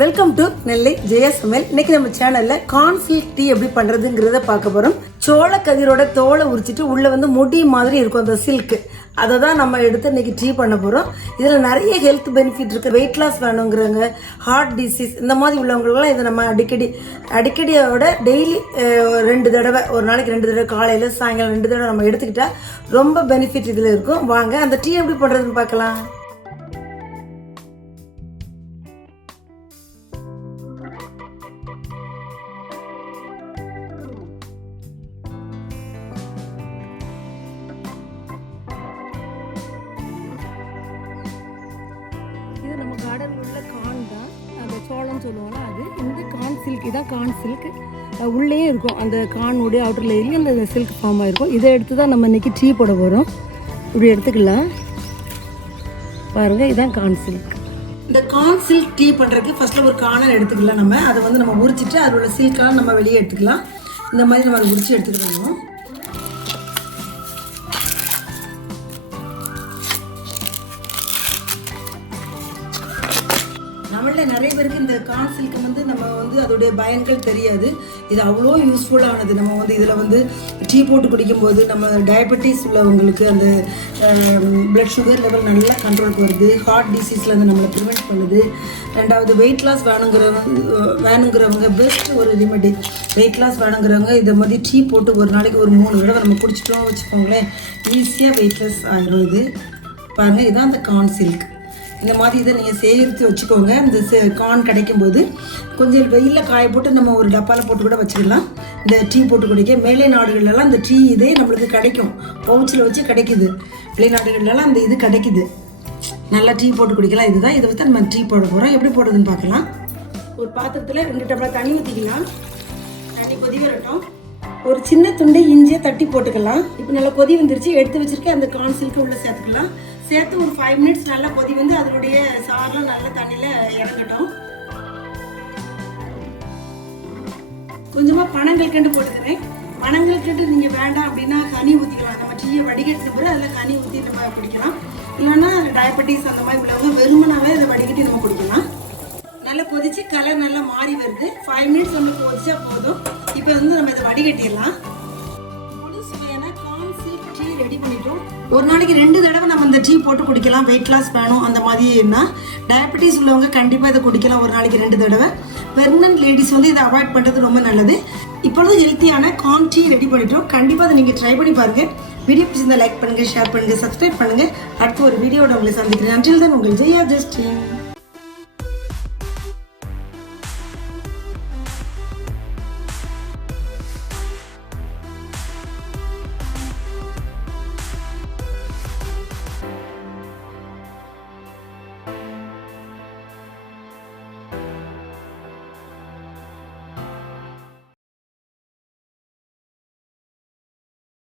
Welcome to நெல்லை ஜெயா சமையல். இன்னைக்கு நம்ம சேனல்ல கார்ன் சில்க் டீ எப்படி பண்றதுங்கிறத பார்க்க போறோம். சோள கதிரோட தோலை உரிச்சிட்டு உள்ள வந்து முடி மாதிரி இருக்கும் அந்த சில்க், அதை தான் நம்ம எடுத்து இன்னைக்கு டீ பண்ண போறோம். இதுல நிறைய ஹெல்த் பெனிஃபிட் இருக்கு. வெயிட் லாஸ் வேணுங்கிறவங்க, ஹார்ட் டிசீஸ் இந்த மாதிரி உள்ளவங்களுக்குலாம் இதை நம்ம அடிக்கடியோட டெய்லி 2 தடவை, ஒரு நாளைக்கு 2 தடவை, காலையில் சாயங்காலம் 2 தடவை நம்ம எடுத்துக்கிட்டா ரொம்ப பெனிஃபிட் இதில் இருக்கும். வாங்க அந்த டீ எப்படி பண்ணுறதுன்னு பார்க்கலாம். இது நம்ம கார்டனில் உள்ள கார்ன் தான், அந்த சோளம்னு சொல்லுவோம்ல அது. இந்த கார்ன் சில்க், இதான் கார்ன் சில்க். உள்ளே இருக்கும் அந்த கார்னுடைய அவுட்டர் லேயர்லேயும் அந்த சில்க் ஃபார்ம் ஆகிருக்கும். இதை எடுத்து தான் நம்ம இன்றைக்கி டீ போட போகிறோம். இப்படி எடுத்துக்கலாம் பாருங்கள், இதுதான் கார்ன் சில்க். இந்த கார்ன் சில்க் டீ பண்ணுறதுக்கு ஃபஸ்ட்டில் ஒரு கார்னர் எடுத்துக்கலாம். நம்ம அதை வந்து நம்ம உரிச்சிட்டு அதோட சில்கெலாம் நம்ம வெளியே எடுத்துக்கலாம். இந்த மாதிரி நம்ம அதை உரிச்சு எடுத்துக்கணும். நம்மள நிறைய பேருக்கு இந்த கார்ன் சில்க் வந்து நம்ம வந்து அதோடைய பயன்கள் தெரியாது. இது அவ்வளோ யூஸ்ஃபுல்லானது. நம்ம வந்து இதில் வந்து டீ போட்டு குடிக்கும்போது நம்ம டயபெட்டிஸ் உள்ளவங்களுக்கு அந்த பிளட் சுகர் லெவல் நல்லா கண்ட்ரோலுக்கு வருது. ஹார்ட் டிசீஸ்லேருந்து நம்மளை ப்ரிவெண்ட் பண்ணுது. ரெண்டாவது வெயிட் லாஸ் வேணுங்கிறவங்க பெஸ்ட் ஒரு ரெமெடி. வெயிட் லாஸ் வேணுங்கிறவங்க இதை மாதிரி டீ போட்டு ஒரு நாளைக்கு ஒரு 3 தடவை நம்ம குடிச்சிட்டோம் வச்சுக்கோங்களேன், ஈஸியாக வெயிட் லாஸ் ஆகிடும். இது பாருங்கள், இதுதான் அந்த கார்ன் சில்க். இந்த மாதிரி இதை நீங்கள் சேகரித்து வச்சுக்கோங்க. இந்த கார்ன் கிடைக்கும்போது கொஞ்சம் வெயிலில் காய போட்டு நம்ம ஒரு டப்பாவில் போட்டு கூட வச்சுக்கலாம். இந்த டீ போட்டு குடிக்க மேலை நாடுகள்லாம் இந்த டீ இதே நம்மளுக்கு கிடைக்கும், பவுச்சில் வச்சு கிடைக்குது. வெளிநாடுகள்லாம் அந்த இது கிடைக்குது, நல்லா டீ போட்டு குடிக்கலாம். இதுதான், இதை வச்சு நம்ம டீ போட போகிறோம். எப்படி போடுறதுன்னு பார்க்கலாம். ஒரு பாத்திரத்தில் 2 டம்ளர் தண்ணி ஊற்றிக்கலாம். தண்ணி கொதி வரட்டும். ஒரு சின்ன துண்டை இஞ்சியை தட்டி போட்டுக்கலாம். இப்போ நல்லா கொதி வந்துருச்சு. எடுத்து வச்சுருக்க அந்த கார்ன் சில்க்கு உள்ளே சேர்த்துக்கலாம். சேர்த்து ஒரு 5 மினிட்ஸ் நல்லா கொதி வந்து அதனுடைய சாரெலாம் நல்லா தண்ணியில் இறங்கட்டும். கொஞ்சமாக பனங்கல்கண்டு போட்டுக்கிறேன். பனங்கல்கண்டு நீங்கள் வேண்டாம் அப்படின்னா கனி ஊற்றிக்கலாம். நம்ம டீயை வடிகட்டின பிறகு அதில் கனி ஊற்றி நம்ம குடிக்கலாம். இல்லைன்னா டயபெட்டிஸ் அந்த மாதிரி உள்ளவங்க வெறுமனாவே அதை வடிகட்டி நம்ம குடிக்கலாம். நல்லா கொதிச்சு கலர் நல்லா மாறி வருது. 5 மினிட்ஸ் நம்ம கொதிச்சா போதும். இப்போ வந்து நம்ம இதை வடிகட்டிடலாம். ரெடி பண்ணிட்டோம். ஒரு நாளைக்கு 2 தடவை நம்ம இந்த டீ போட்டு குடிக்கலாம். வெயிட் லாஸ் வேணும் அந்த மாதிரினா, டயபெட்டிஸ் உள்ளவங்க கண்டிப்பாக இதை குடிக்கலாம். ஒரு நாளைக்கு 2 தடவை. பிரெக்னன்ட் லேடிஸ் வந்து இதை அவாய்ட் பண்ணுறது ரொம்ப நல்லது. இப்பொழுது ஹெல்த்தியான கார்ன் டீ ரெடி பண்ணிட்டோம். கண்டிப்பாக அதை நீங்கள் ட்ரை பண்ணி பாருங்கள். வீடியோ பிடிச்சிருந்தா லைக் பண்ணுங்கள், ஷேர் பண்ணுங்கள், சப்ஸ்கிரைப் பண்ணுங்கள். அடுத்த ஒரு வீடியோட உங்களை சந்திக்கிறேன். அன்டில் தென் உங்கள் ஜெயா ஜஸ்டின்.